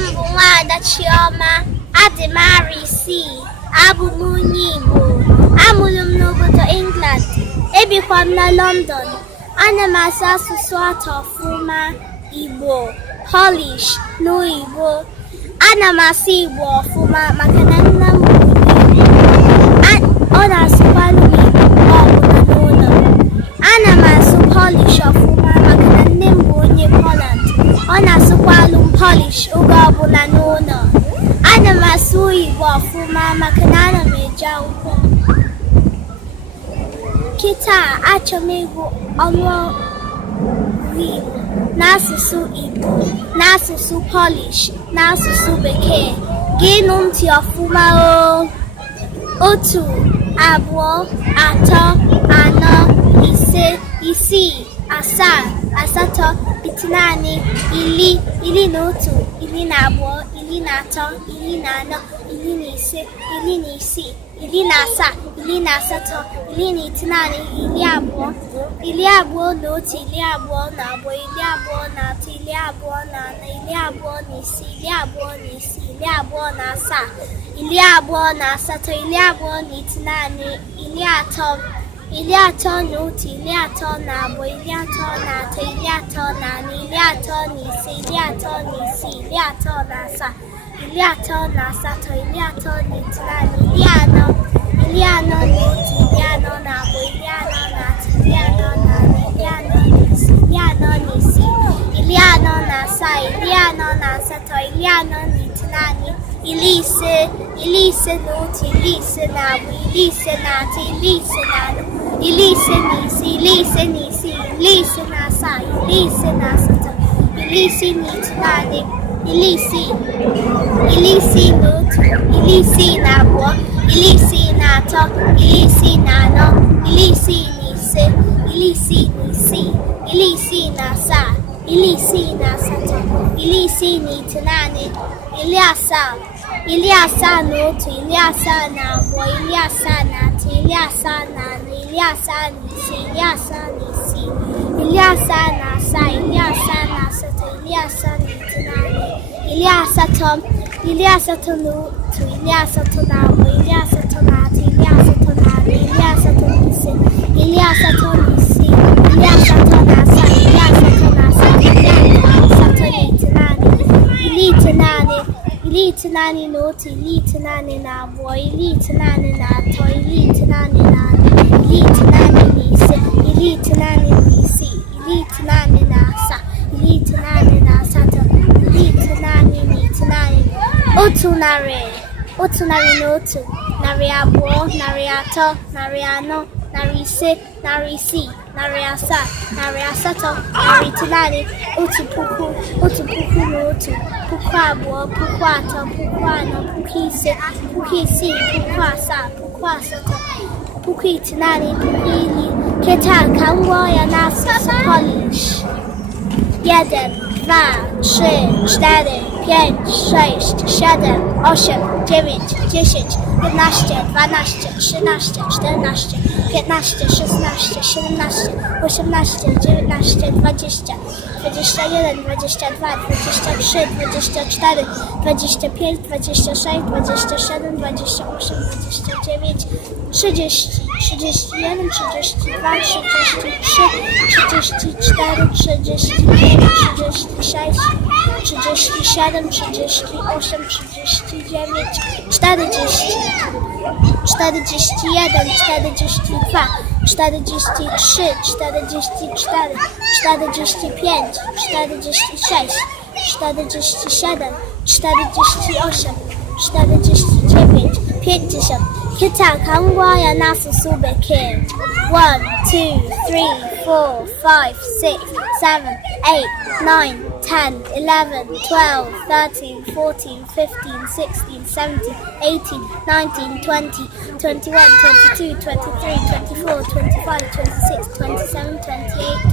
m bụ Nwada Chioma, adị m arọ 6, abụ m onye Igbo, amụrụ m n'obodo England, ebikwa m na London. Ana m asụ asụsụ atọ ọfụma: Igbo, Polish na Oyibo. Ana m asụ Igbo ọfụma maka na nna m bụ ọ na-asụkwalụ m Igbo ọbụla n'ụlọ. Ana m asụ Polish ọfụma maka na nne m bụ onye Poland, ọ na-asụkwalụ m Polish oge ọbụla n'ụlọ. Ana m asụ Oyibo ọfụma maka na ana m eje akwụkwọ. Kịta achọ m ịgụ ọnụọgụgụ Igbo n'asụsụ Igbo, n'asụsụ Polish, n'asụsụ Bekee. Geenụ ntị ọfụma o! 1, 2, 3, 4, 5, 6, 7, 8, 9, 10, 11, 12, 13, 14, 15, 16, 17, 18, 19, 20, 21, 22, 22, Kịta ka m gụọ ya n'asụsụ Polish: 1, 2, 3, 4, 5, 6, 7, 8, 9, 10, 11, 12, 13, 14, 15, 16, 17, 18, 19, 20, 21, 22, 23, 24, 25, 26, 27, 28, 29, 30, 31, 32, 33, 34, 35, 36, 37, 38, 39, 40, 41, 42, 43, 44, 45, 46, 47, 48, 49, 50. Kịta ka m gụọ ya n'asụsụ Bekee: 1, 2, 3, 4, 5, 6, 7, 8, 9, 10, 11, 12, 13, 14, 15, 16, 17, 18, 19, 20, 21, 22, 23, 24, 25, 26, 27, 28.